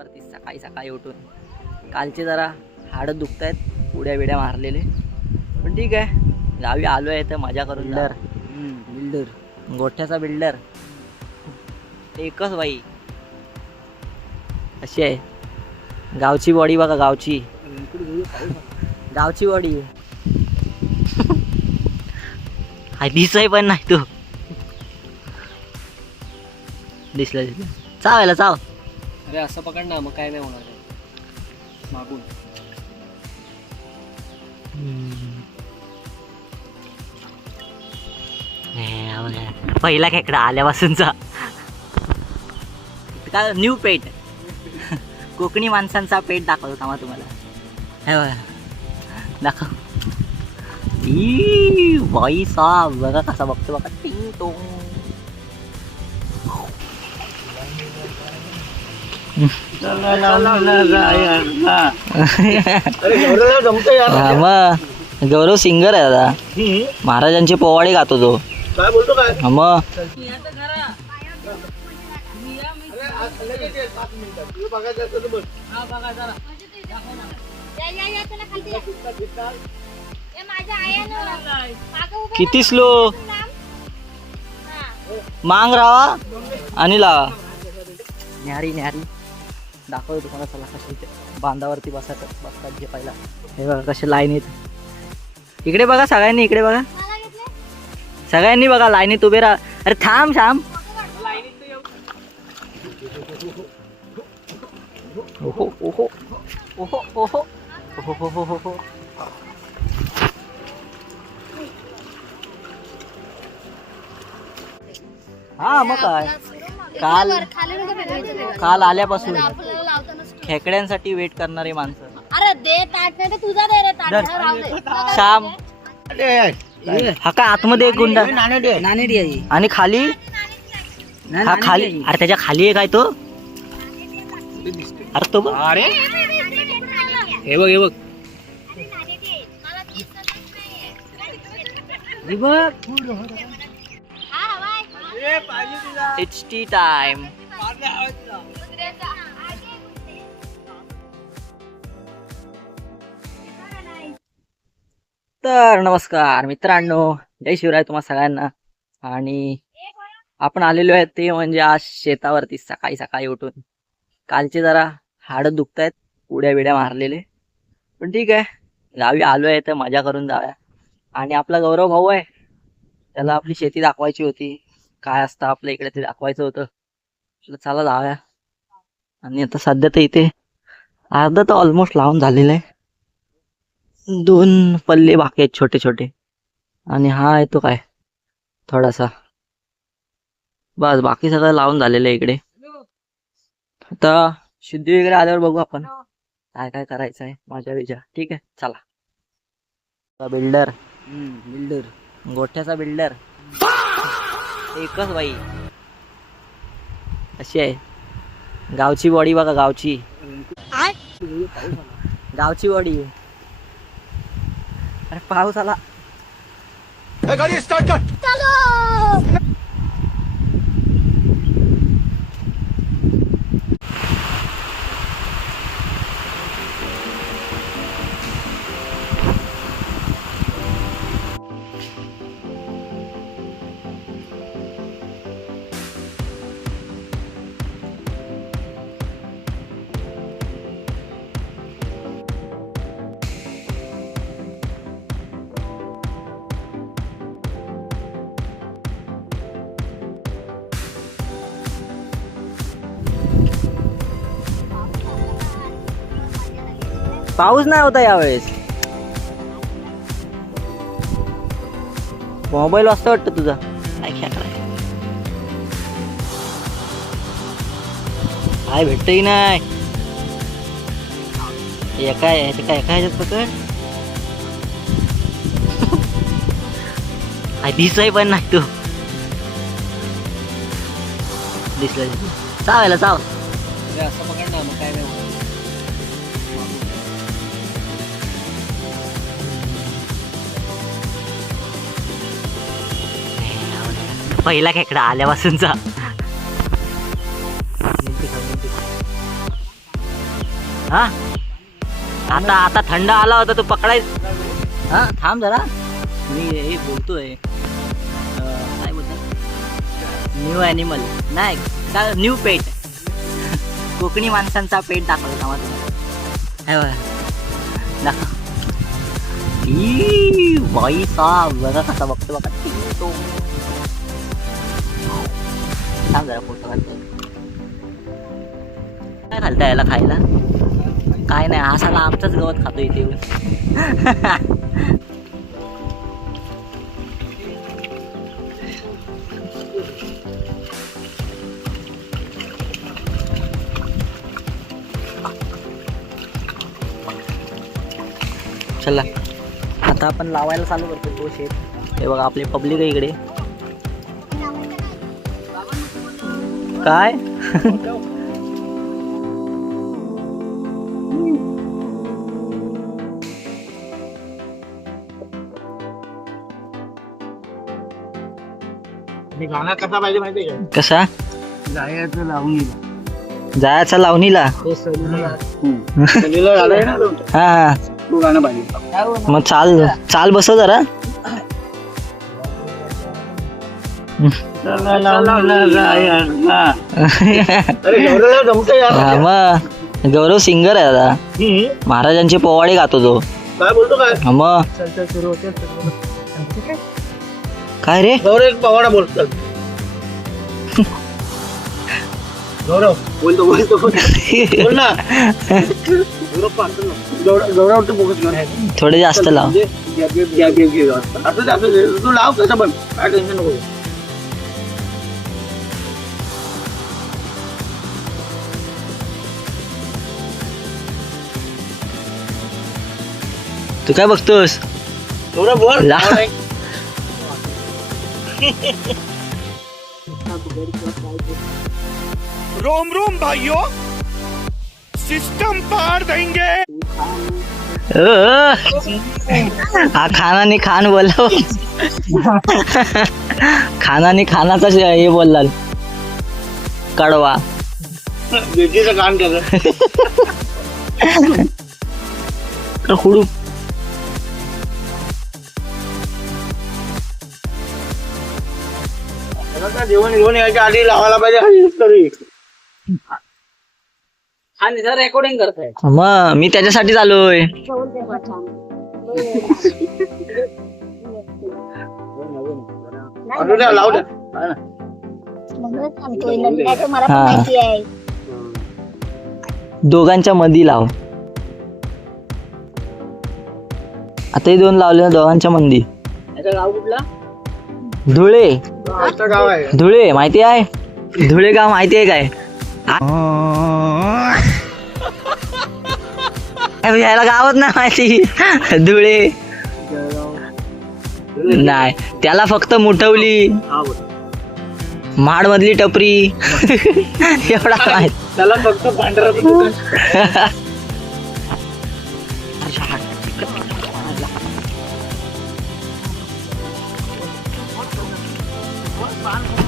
शेतावरती सकाळी सकाळी उठून कालचे जरा हाडं दुखत आहेत, उड्या बिड्या मारलेले, पण ठीक आहे. गावी आलो आहे तर मजा करून. बिल्डर गोठ्याचा बिल्डर एकच बाई अशी आहे. गावची बॉडी बघा, गावची गावची बॉडी हा दिसय पण नाही तू. दिसलं चावायला चाव. अरे असं पकड ना, मग काय नाही होणार मागून. पहिला खेकडा आल्यापासूनचा काय न्यू पेट. कोकणी माणसांचा पेट दाखवतो थांबा तुम्हाला. हे बघा दाखव. ई बाई साहेब बघा कसा बघतो बघा. टिंग टोंग. मग गौरव सिंगर आहे दादा, महाराजांची पोवाडी गातो तो. काय बोलतो काय मग किती स्लो मांग राहा आणि लावा. न्यारी न्यारी दाखवतो तुम्हाला. चला कशी बांधावरती बसतात जे पहिला. हे बघा कसे लाईन येत. इकडे बघा सगळ्यांनी, इकडे बघा सगळ्यांनी बघा लाईनीत उभे राहा. अरे थांब थांब. ओहो ओहो ओहो ओहो ओहो ओहो ओहो. हा मग काय, काल आल्यापासून खेकड्यांसाठी वेट करणारी माणसं. अरे दे ताट नाही तर तुझा दे रे ताट. राहू दे. श्याम हा काय आतमध्ये एक गुंडा आणि खाली हा खाली. अरे त्याच्या खाली आहे काय तो. अरे तो बघ. अरे हे बघ, हे बघ. It's T time. तर नमस्कार मित्रांनो, जय शिवराय तुम्हा सगळ्यांना. आणि आपण आलेलो आहे ते म्हणजे आज शेतावरती सकाळी सकाळी उठून. कालचे जरा हाडं दुखत आहेत, उड्या बिड्या मारलेले, पण ठीक आहे. गावी आलो आहे तर मजा करून जाऊया. आणि आपला गौरव भाऊ आहे, त्याला आपली शेती दाखवायची होती. काय असतं आपल्या इकडे ते दाखवायचं होतं. चला जाऊया. आणि आता सध्या तर इथे अर्धा तर ऑलमोस्ट लावून झालेलं आहे. 2 पल्ले बाकी आहेत छोटे छोटे. आणि हा आहे तो काय थोडासा, बस बाकी सगळं लावून झालेलं आहे इकडे. आता शुद्धी वगैरे आल्यावर बघू आपण काय काय करायचं आहे. माझ्या विचार ठीक आहे. चला. बिल्डर गोठ्याचा बिल्डर एकच बाई अशी आहे. गावची बॉडी बघा, गावची गावची बॉडी. अरे पाऊस आला. गाडी स्टार्ट कर. पाऊस नाही होता यावेळेस. मोबाईल वाजता वाटतं तुझा. काय भेटतही नाही. एका ह्याच्यात पकड. दिसय पण नाही तू. दिसलं चावायला चाव. अरे असं पकड ना, मग काय नाही होणार. पहिला खेकडा आल्यापासूनचा. हा आता आता थंड आला होता तो पकडाय. हा थांब जरा मी हे बोलतोय काय बोलतात न्यू ॲनिमल नाही काय न्यू पेट कोकणी माणसांचा पेट दाखवला आम्हाला दाखव. ई बाई साहेब बघा कसा बघतो बघा तो. थांब जरा फोटो काढतो. काय घालता याला खायला काय नाही हा साला आमचंच गवत खातो इथे येऊन. चला आता आपण लावायला चालू करतो तो शेत. हे बघा आपले पब्लिक आहे इकडे. काय गाणं कसा पाहिजे माहिती का? कसा जायचं लावणीला. जायचा लावणीला. हा हा तू गाणं पाहिजे. मग चाल चाल बसव जरा. हा मग गौरव सिंगर आहे दादा. महाराजांचे पोवाडे गातो तो. काय बोलतो काय? हा मग काय रे गौरव एक पवाडा बोलतो. गौरव बोलतो बोलतो बोल ना. गौरव तू फोकस कर. थोडे जास्त लाव. तू लाव कसं पण काय टेन्शन नको. तू काय बघतोस गौरव बोल. ला. रोम रोम भाइयों सिस्टम पार देंगे. हा खानाने खान बोललो. खानाने खानाचा हे बोलला कडवा. बेटीचं काम केलं. हुडू जेवण घेऊन यायच्या आधी लावायला पाहिजे तरी. आणि जर रेकॉर्डिंग करताय मग मी त्याच्यासाठी आलोय. लावू द्या. मला पण माहिती आहे. दोघांच्या मधी लाव. आता हे दोन लावले ना दोघांच्या मंदी. गाव कुठला? धुळे. गाव आहे धुळे माहिती आहे. धुळे गाव माहिती आहे काय? याला गावच नाही माहिती. धुळे नाही त्याला फक्त मुठवली माड मधली टपरी एवढा माहित. त्याला फक्त पांढरा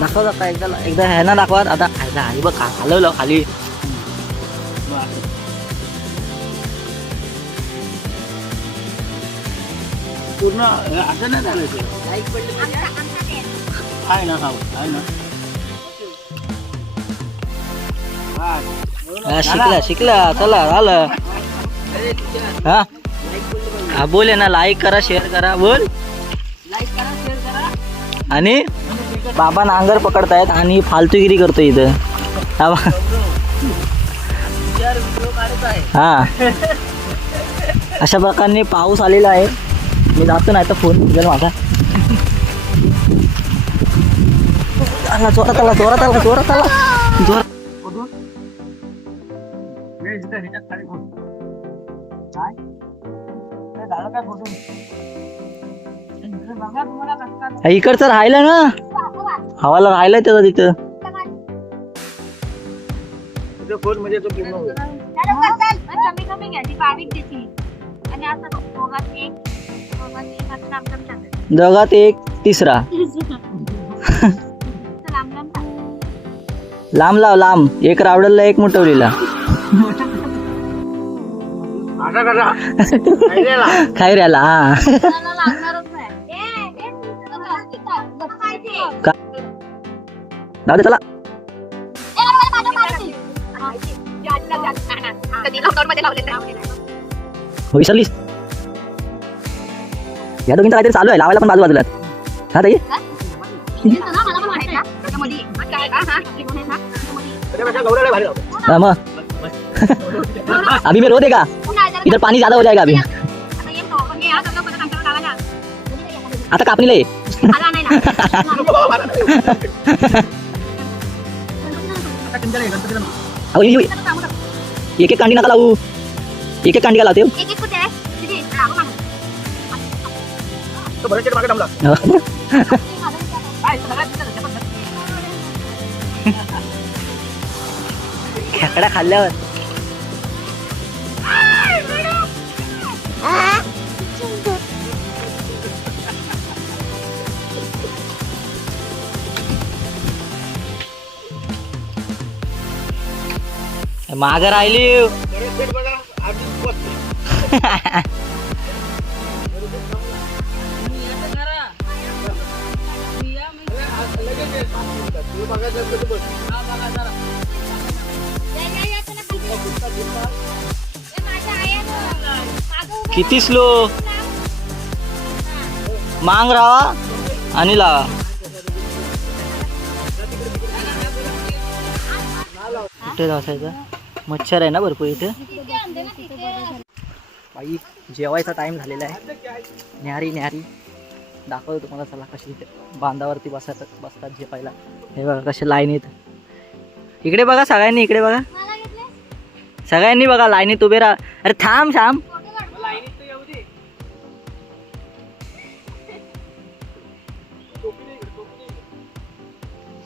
दाखव दाखवा एकदा ह्याना दाखवा. आता बघ हलवलं खाली. पूर्ण असं नाही झालं ते. आहे ना आहे ना. शिकला चला झालं. हा बोल ना लाईक करा शेअर करा बोल. आणि बाबा नांगर पकडतायत आणि फालतूगिरी करतो इथं. हा अशा प्रकारे पाऊस आलेला आहे. मी जातो नाही तर फोन जर माझा जोरात आला जोरात आला जोरात आला जोरात. इकडचं राहिलं ना हवाला राहिलं त्याचा तिथं. फोन म्हणजे तो पूर्ण होईल. कमी कमी घ्या ती बारीक देती. आणि आता दोघात एक आता लांब दोघात एक तिसरा. लांब लांब लाव लांब. एक रावडलला एक मुठवलीला. खैऱ्याला हा त्याला लागणारच नाही. का? जाऊ दे चला. हो विसरलीस या दोघींचं काहीतरी चालू आहे लावायला पण बाजूला हा ताई हाँ माँ अभी मैं रो देगा इधर पानी ज्यादा हो जाएगा अभी आता कापणीला ये अहो, एक एक कांडी नका लावू एक एक कांडी का लावते हो? खेकडा खाल्ल्यावर माग राहिली किती स्लो मांग राहा आणि लावा कुठे जायचं मच्छर आहे ना भरपूर इथे बाई जेवायचा टाइम झालेला आहे न्यारी न्यारी दाखवतो तुम्हाला चला कशी बांधावरती बसतात जेवायला हे बघा कसे लाईनीत इकडे बघा सगळ्यांनी इकडे बघा सगळ्यांनी बघा लाईनीत उभे राहा अरे थांब थांब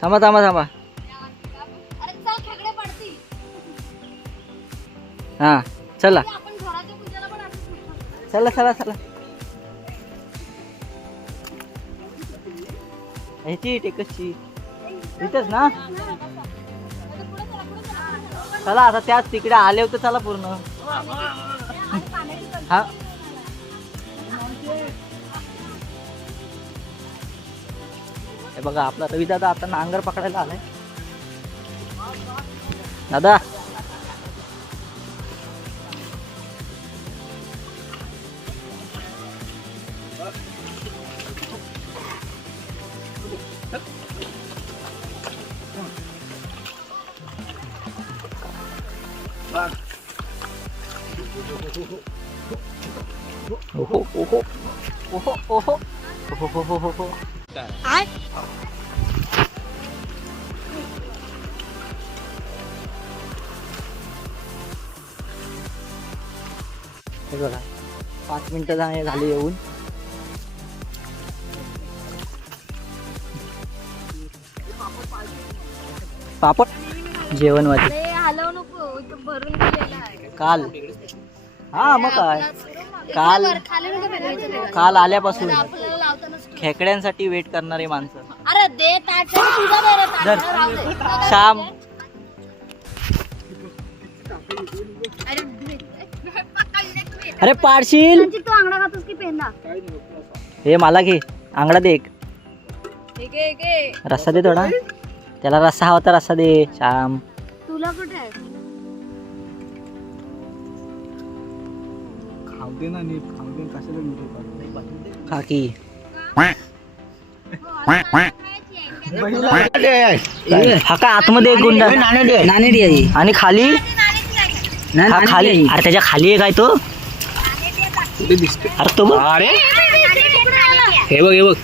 थांबा थांबा थांबा हा चला चला चला चला ह्याची टेकसची इथेच ना चला आता त्याच तिकडे आले होते चला पूर्ण हा हे बघा आपला रवी दादा आता नांगर पकडायला आलाय दादा ओहो ओहो ओहो ओहो ओहो ओहो ओहो हे बघा 5 मिनिटं झाली येऊन पापड जेवण वाटे हलवू नको इथं भरून दिलेलं आहे काल हा मग काय काल काल आल्यापासून खेकड्यांसाठी वेट करणारी माणसं अरे दे ताट तुझा दे रे ताट, धर. राहू दे. श्याम अरे पाडशील संचित, तू आंगडा खातोस की पेंदा हे मला घे आंगडा दे एक घे रस्सा दे थोडा त्याला रस्सा हवा तर रस्सा दे श्याम तुला कुठे आहे काकी हा का आतमध्ये एक गुंडा नाणेडी आणि खाली हा खाली अरे त्याच्या खाली आहे काय तो अरे तो बघ हे बघ हे बघ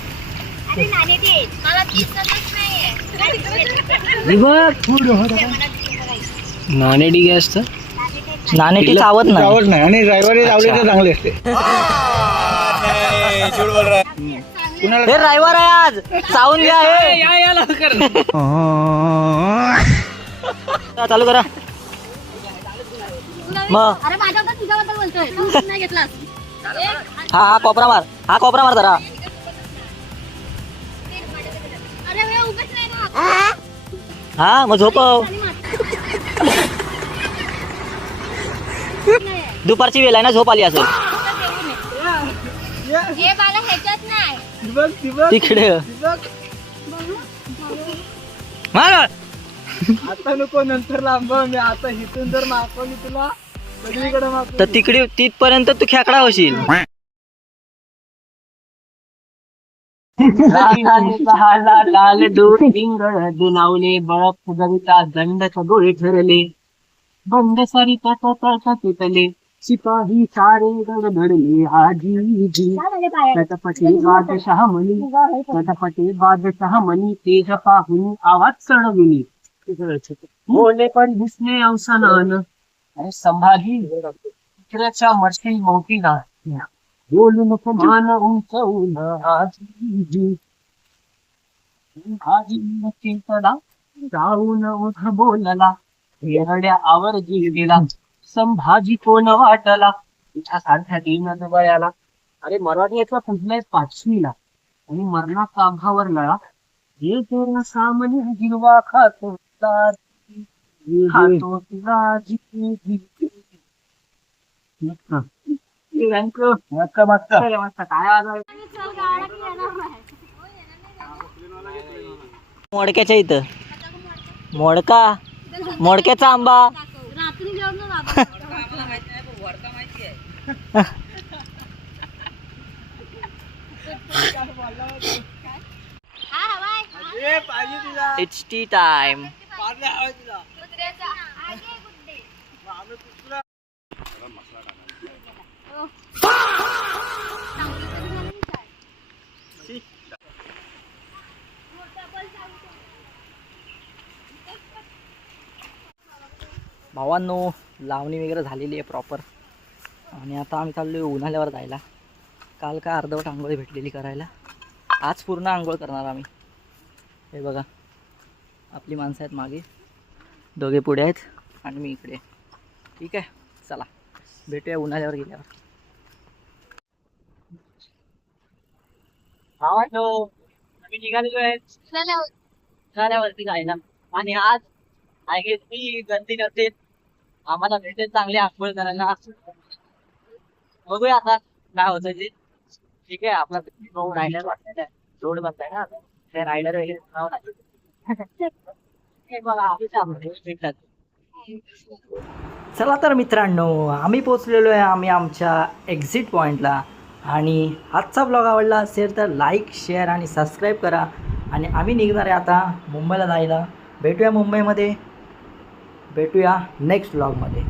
नाणेडी काय असतं नाणेटी चावत नाही आणि ड्रायव्हर लावले तर चांगले असते हे ड्रायव्हर आहे आज चावून घ्या हे. चालू करा मग अरे माझ्याबद्दल तुझ्याबद्दल बोलतोय तू नाही घेतलास हा कोपरा मार जरा अरे वे उगाच नाही ना हा मग झोपव आणि मार. नाही आहे. दुपारची वेळ आहे ना, झोप आली असेल. हे मला ह्याच्यात नाही. तिकडे मार. आता नको, नंतर लांब. मी आता इथून जर मागवली तुला सगळीकडे मागवली. तर तिकडे तिथपर्यंत तू खेकडा होशील. लाल डोळ पिंगळ दुनावले बळप फुगविता दंड डोळे ठरले बंद सारी तुटले शिपाही सारे गडबडले आजी छत्रपती बादशाह म्हणी छत्रपती बादशाह म्हणी तेज पाहून आवाज चढविली बोले पण दिसणे अवसानान संभाजी इकड्याच्या मर्शी मोठी ना बोलू नको मान उंचवून आजी आजी चिंतला जाऊन उठ बोलला येरड्या आवर जीव दिला संभाजी कोण वाटला तुझ्यासारख्या दीन दुबळ्याला. अरे मराठीचा पुढल्या 5वीला आणि मरणा कामावर लळा हे तेरा सामने गिरवा खातो खातो तुला जिथे मोडक्याच्या इथं मोडक्याचा आंबा. रात्री जेवण ना इट्स टी टाइम. भावांनो, लावणी वगैरे झालेली आहे प्रॉपर. आणि आता आम्ही चाललो आहे उन्हाळ्यावर जायला. काल काय अर्धवट आंघोळ भेटलेली करायला, आज पूर्ण आंघोळ करणार आम्ही. हे बघा, आपली माणसं आहेत मागे, दोघे पुढे आहेत आणि मी इकडे. ठीक आहे, चला भेटूया उन्हाळ्यावर गेल्यावर. भावांनो, आम्ही निघालेलो आहे उन्हाळ्यावरती जायला. आणि आज आय गेस मी गर्दी करते, आम्हाला भेटेल चांगले आंघोळ करायला. बघूया आता काय होतं ते. ठीक आहे, आपला रायडर वाटत रोड बनताय ना, ते रायडर वगैरे नाव भेटतात. चला तर मित्रांनो, आम्ही पोचलेलो आहे आम्ही आमच्या एक्झिट पॉईंटला. आणि आजचा ब्लॉग आवडला असेल तर लाईक, शेअर आणि सबस्क्राईब करा. आणि आम्ही निघणार आहे आता मुंबईला जायला. भेटूया मुंबईमध्ये, भेटूया नेक्स्ट ब्लॉगमध्ये.